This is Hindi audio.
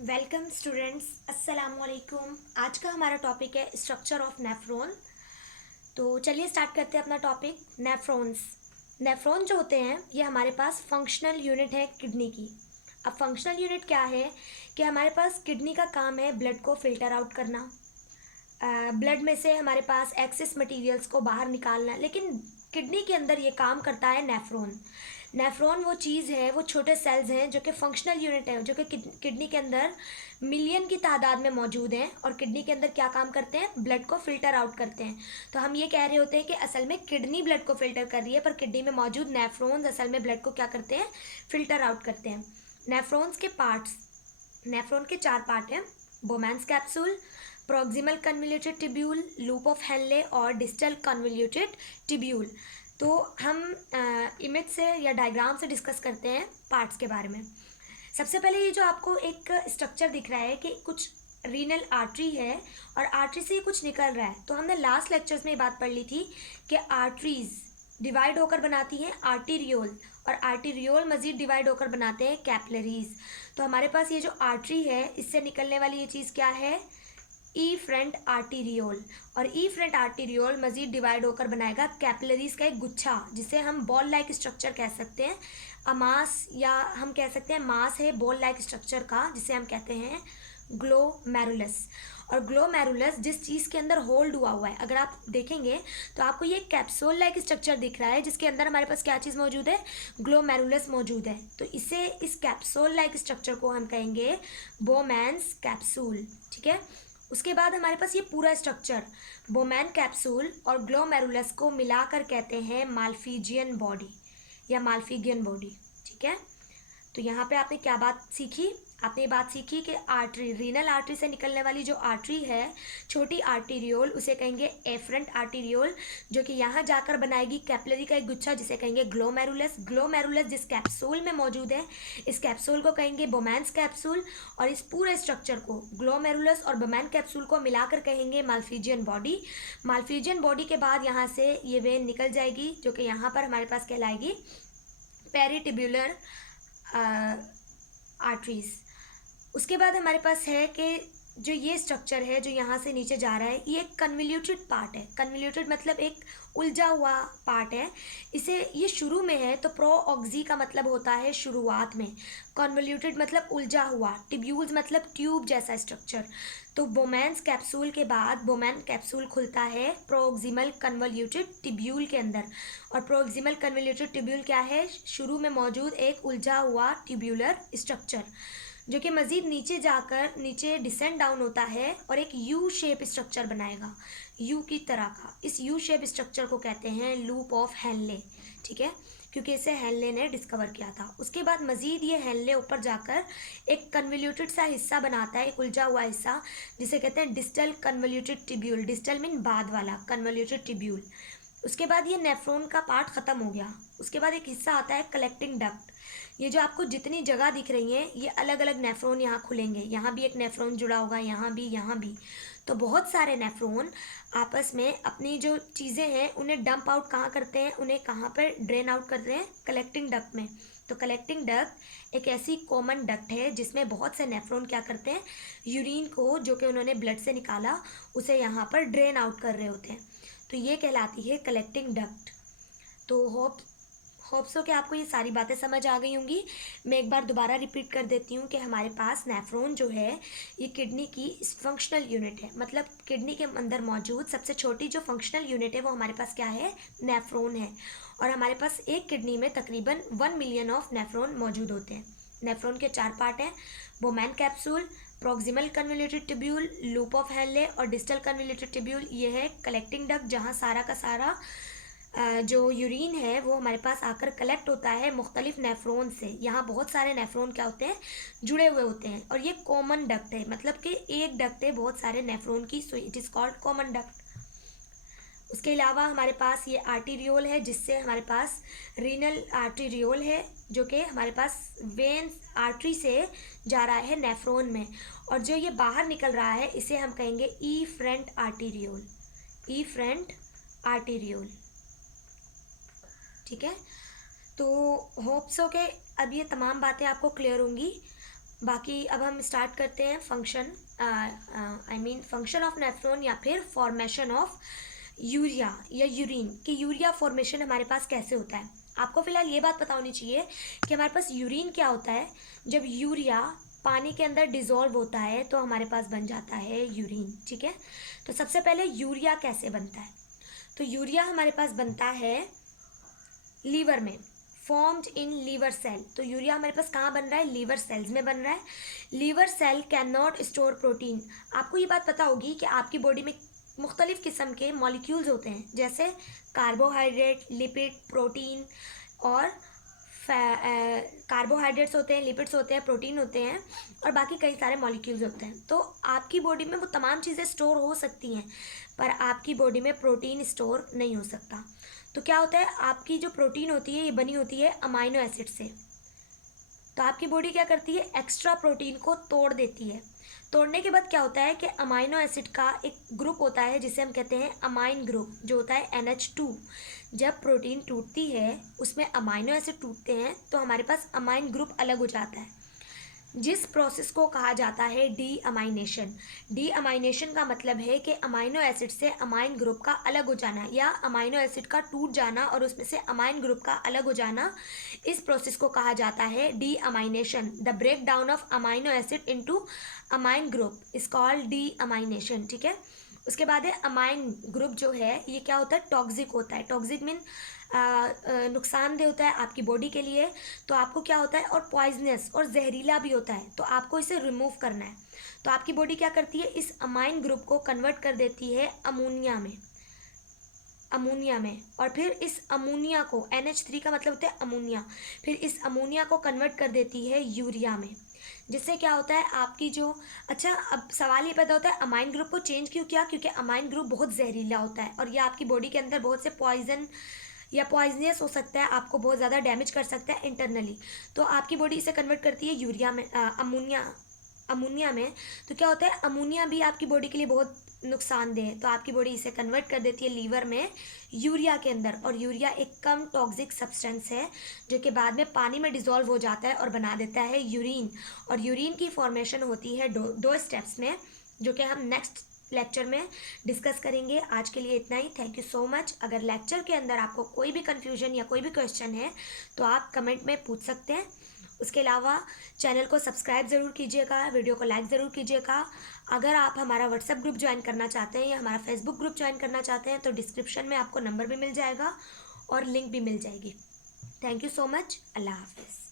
वेलकम स्टूडेंट्स, अस्सलाम वालेकुम। आज का हमारा टॉपिक है स्ट्रक्चर ऑफ नेफ्रॉन। तो चलिए स्टार्ट करते हैं अपना टॉपिक। नेफ्रॉन्स। नेफ्रॉन जो होते हैं ये हमारे पास फंक्शनल यूनिट है किडनी की। अब फंक्शनल यूनिट क्या है कि हमारे पास किडनी का काम है ब्लड को फिल्टर आउट करना, ब्लड में से हमारे पास एक्सेस मटेरियल्स को बाहर निकालना। लेकिन किडनी के अंदर ये काम करता है नेफ्रॉन। नेफ्रॉन वो चीज़ है, वो छोटे सेल्स हैं जो कि फंक्शनल यूनिट है, जो कि किडनी के अंदर मिलियन की तादाद में मौजूद हैं और किडनी के अंदर क्या काम करते हैं, ब्लड को फिल्टर आउट करते हैं। तो हम ये कह रहे होते हैं कि असल में किडनी ब्लड को फिल्टर कर रही है, पर किडनी में मौजूद नेफ्रॉन्स असल में ब्लड को क्या करते हैं, फिल्टर आउट करते हैं। नेफ्रॉन्स के पार्ट्स, नेफ्रॉन के 4 पार्ट हैं: Bowman's capsule, proximal convoluted tubule, loop of Henle और डिस्टल कन्वोल्यूटेड टिब्यूल। तो हम इमेज से या डायग्राम से डिस्कस करते हैं पार्ट्स के बारे में। सबसे पहले ये जो आपको एक स्ट्रक्चर दिख रहा है कि कुछ रीनल आर्टरी है और आर्टरी से कुछ निकल रहा है। तो हमने लास्ट लेक्चर्स में ये बात पढ़ ली थी कि आर्टरीज डिवाइड होकर बनाती हैं आर्टीरियोल, और आर्टीरियोल मजीद डिवाइड होकर बनाते हैं कैपिलरीज। तो हमारे पास ये जो आर्टरी है इससे निकलने वाली ये चीज़ क्या है, ई आर्टीरियोल। और ई आर्टीरियोल मजीद डिवाइड होकर बनाएगा कैपिलरीज का एक गुच्छा, जिसे हम बॉल लाइक स्ट्रक्चर कह सकते हैं। अमास, या हम कह सकते हैं मास है बॉल लाइक स्ट्रक्चर का, जिसे हम कहते हैं ग्लोमेरुलस। और ग्लोमेरुलस जिस चीज़ के अंदर होल्ड हुआ है, अगर आप देखेंगे तो आपको ये कैप्सूल लाइक स्ट्रक्चर दिख रहा है, जिसके अंदर हमारे पास क्या चीज़ मौजूद है, ग्लोमेरुलस मौजूद है। तो इसे, इस कैप्सूल लाइक स्ट्रक्चर को हम कहेंगे बोमैन्स कैप्सूल। ठीक है। उसके बाद हमारे पास ये पूरा स्ट्रक्चर बोमैन कैप्सूल और ग्लोमेरुलस को मिलाकर कहते हैं माल्फिजियन बॉडी या माल्फिगियन बॉडी। ठीक है। तो यहाँ पे आपने क्या बात सीखी, आपने ये बात सीखी कि आर्टरी, रीनल आर्टरी से निकलने वाली जो आर्टरी है, छोटी आर्टीरियोल, उसे कहेंगे एफरेंट आर्टीरियोल, जो कि यहाँ जाकर बनाएगी कैपिलरी का एक गुच्छा, जिसे कहेंगे ग्लोमेरुलस। ग्लोमेरुलस जिस कैप्सूल में मौजूद है, इस कैप्सूल को कहेंगे बोमैन्स कैप्सूल, और इस पूरे स्ट्रक्चर को, ग्लोमेरुलस और बोमैन कैप्सूल को मिलाकर कहेंगे माल्फिजियन बॉडी। माल्फिजियन बॉडी के बाद यहाँ से ये वेन निकल जाएगी, जो कि यहाँ पर हमारे पास कहलाएगी पेरिटिब्यूलर आर्टरीज। उसके बाद हमारे पास है कि जो ये स्ट्रक्चर है जो यहाँ से नीचे जा रहा है, ये एक कन्वोल्यूटेड पार्ट है। कन्वोल्यूटेड मतलब एक उलझा हुआ पार्ट है। इसे, ये शुरू में है तो प्रो ऑक्सी का मतलब होता है शुरुआत में, कन्वोल्यूटेड मतलब उलझा हुआ, टिब्यूल्स मतलब ट्यूब जैसा स्ट्रक्चर। तो बोमैन्स कैप्सूल के बाद बोमैन कैप्सूल खुलता है प्रोक्सिमल कन्वोल्यूटेड टिब्यूल के अंदर। और प्रोक्सिमल कन्वोल्यूटेड टिब्यूल क्या है, शुरू में मौजूद एक उलझा हुआ ट्यूब्यूलर स्ट्रक्चर, जो कि मज़ीद नीचे जाकर नीचे डिसेंड डाउन होता है और एक यू शेप स्ट्रक्चर बनाएगा, यू की तरह का। इस यू शेप स्ट्रक्चर को कहते हैं लूप ऑफ हेनले। ठीक है, क्योंकि इसे हेनले ने डिस्कवर किया था। उसके बाद मज़ीद ये हेनले ऊपर जाकर एक कन्वोल्यूटेड सा हिस्सा बनाता है, एक उलझा हुआ हिस्सा, जिसे कहते हैं distal convoluted tubule. Distal mean बाद वाला, कन्वोल्यूटेड टिब्यूल। उसके बाद ये नेफ्रॉन का पार्ट ख़त्म हो गया। उसके बाद एक हिस्सा आता है कलेक्टिंग डक्ट। ये जो आपको जितनी जगह दिख रही हैं, ये अलग अलग नेफ्रॉन यहाँ खुलेंगे। यहाँ भी एक नेफ्रॉन जुड़ा होगा, यहाँ भी, यहाँ भी। तो बहुत सारे नेफ्रॉन आपस में अपनी जो चीज़ें हैं उन्हें डंप आउट कहाँ करते हैं, उन्हें कहाँ पर ड्रेन आउट करते हैं, कलेक्टिंग डक्ट में। तो कलेक्टिंग डक्ट एक ऐसी कॉमन डक्ट है जिसमें बहुत से नेफ्रॉन क्या करते हैं, यूरिन को जो कि उन्होंने ब्लड से निकाला उसे यहाँ पर ड्रेन आउट कर रहे होते हैं। तो ये कहलाती है कलेक्टिंग डक्ट। तो होप सो कि आपको ये सारी बातें समझ आ गई होंगी। मैं एक बार दोबारा रिपीट कर देती हूँ कि हमारे पास नेफ्रॉन जो है ये किडनी की फंक्शनल यूनिट है। मतलब किडनी के अंदर मौजूद सबसे छोटी जो फंक्शनल यूनिट है वो हमारे पास क्या है, नेफ्रॉन है। और हमारे पास एक किडनी में तकरीबन 1 मिलियन ऑफ नेफ्रॉन मौजूद होते हैं। नेफ्रॉन के 4 पार्ट हैं: Bowman capsule, proximal convoluted tubule, loop of Henle और डिस्टल कन्वोल्यूटेड टिब्यूल। ये है कलेक्टिंग डक्ट, जहाँ सारा का सारा जो यूरिन है वो हमारे पास आकर कलेक्ट होता है मुख्तलिफ नेफ्रॉन से। यहाँ बहुत सारे नेफ्रॉन क्या होते हैं, जुड़े हुए होते हैं। और ये कॉमन डक्ट है, मतलब कि एक डक्ट है बहुत सारे नेफ्रॉन की, so it is called common duct. उसके अलावा हमारे पास ये आर्टीरियोल है, जिससे हमारे पास रीनल आर्टीरियोल है, जो कि हमारे पास वेन आर्टरी से जा रहा है नेफ्रॉन में। और जो ये बाहर निकल रहा है इसे हम कहेंगे ई फ्रंट आर्टीरियोल, ई फ्रंट आर्टीरियोल। ठीक है। तो होप सो के अब ये तमाम बातें आपको क्लियर होंगी। बाकी अब हम स्टार्ट करते हैं फंक्शन, फंक्शन ऑफ नेफ्रॉन या फिर फॉर्मेशन ऑफ यूरिया या यूरिन, कि यूरिया फॉर्मेशन हमारे पास कैसे होता है। आपको फिलहाल ये बात पता होनी चाहिए कि हमारे पास यूरिन क्या होता है। जब यूरिया पानी के अंदर डिज़ोल्व होता है तो हमारे पास बन जाता है यूरिन, ठीक है। तो सबसे पहले यूरिया कैसे बनता है, तो यूरिया हमारे पास बनता है लीवर में, फॉर्म्ड इन लीवर सेल। तो यूरिया हमारे पास कहाँ बन रहा है, लीवर सेल्स में बन रहा है। Liver cell can not store protein. आपको ये बात पता होगी कि आपकी बॉडी में मुख्तलिफ़ किस्म के मॉलिक्यूल्स होते हैं, जैसे कार्बोहाइड्रेट, लिपिड, प्रोटीन और कार्बोहाइड्रेट्स होते हैं, लिपिड्स होते हैं, प्रोटीन होते हैं और बाकी कई सारे मॉलिक्यूल्स होते हैं। तो आपकी बॉडी में वो तमाम चीज़ें स्टोर हो सकती हैं, पर आपकी बॉडी में प्रोटीन स्टोर नहीं हो सकता। तो क्या होता है, आपकी जो प्रोटीन होती है ये बनी होती है अमाइनो एसिड से। तो आपकी बॉडी क्या करती है, एक्स्ट्रा प्रोटीन को तोड़ देती है। तोड़ने के बाद क्या होता है कि अमाइनो एसिड का एक ग्रुप होता है जिसे हम कहते हैं अमाइन ग्रुप, जो होता है NH2। जब प्रोटीन टूटती है उसमें अमाइनो एसिड टूटते हैं तो हमारे पास अमाइन ग्रुप अलग हो जाता है, जिस प्रोसेस को कहा जाता है डी अमाइनेशन। डी अमाइनेशन का मतलब है कि अमाइनो एसिड से अमाइन ग्रुप का अलग हो जाना या अमाइनो एसिड का टूट जाना और उसमें से अमाइन ग्रुप का अलग हो जाना। इस प्रोसेस को कहा जाता है deamination. The breakdown of amino acid into amine group is called deamination, ठीक है। उसके बाद है अमाइन ग्रुप जो है ये क्या होता है, टॉक्सिक होता है। टॉक्सिक मीन नुकसानदेह होता है आपकी बॉडी के लिए। तो आपको क्या होता है, और पॉइजनस और जहरीला भी होता है, तो आपको इसे रिमूव करना है। तो आपकी बॉडी क्या करती है, इस अमाइन ग्रुप को कन्वर्ट कर देती है अमोनिया में और फिर इस अमोनिया को, NH3 का मतलब होता है अमोनिया, फिर इस अमोनिया को कन्वर्ट कर देती है यूरिया में, जिससे क्या होता है आपकी जो, अच्छा अब सवाल ये पैदा होता है अमाइन ग्रुप को चेंज क्यों किया, क्योंकि अमाइन ग्रुप बहुत जहरीला होता है और ये आपकी बॉडी के अंदर बहुत से पॉइजन या पॉइजनियस हो सकता है, आपको बहुत ज़्यादा डैमेज कर सकता है इंटरनली। तो आपकी बॉडी इसे कन्वर्ट करती है यूरिया में, अमोनिया में। तो क्या होता है, अमोनिया भी आपकी बॉडी के लिए बहुत नुकसानदेह है, तो आपकी बॉडी इसे कन्वर्ट कर देती है लीवर में यूरिया के अंदर। और यूरिया एक कम टॉक्सिक सब्सटेंस है जो कि बाद में पानी में डिज़ोल्व हो जाता है और बना देता है यूरिन। और यूरिन की फॉर्मेशन होती है दो स्टेप्स में, जो कि हम नेक्स्ट लेक्चर में डिस्कस करेंगे। आज के लिए इतना ही, थैंक यू सो मच। अगर लेक्चर के अंदर आपको कोई भी कन्फ्यूजन या कोई भी क्वेश्चन है तो आप कमेंट में पूछ सकते हैं। उसके अलावा चैनल को सब्सक्राइब ज़रूर कीजिएगा, वीडियो को लाइक ज़रूर कीजिएगा। अगर आप हमारा व्हाट्सएप ग्रुप ज्वाइन करना चाहते हैं या हमारा फेसबुक ग्रुप ज्वाइन करना चाहते हैं तो डिस्क्रिप्शन में आपको नंबर भी मिल जाएगा और लिंक भी मिल जाएगी। Thank you so much. अल्लाह हाफिज़।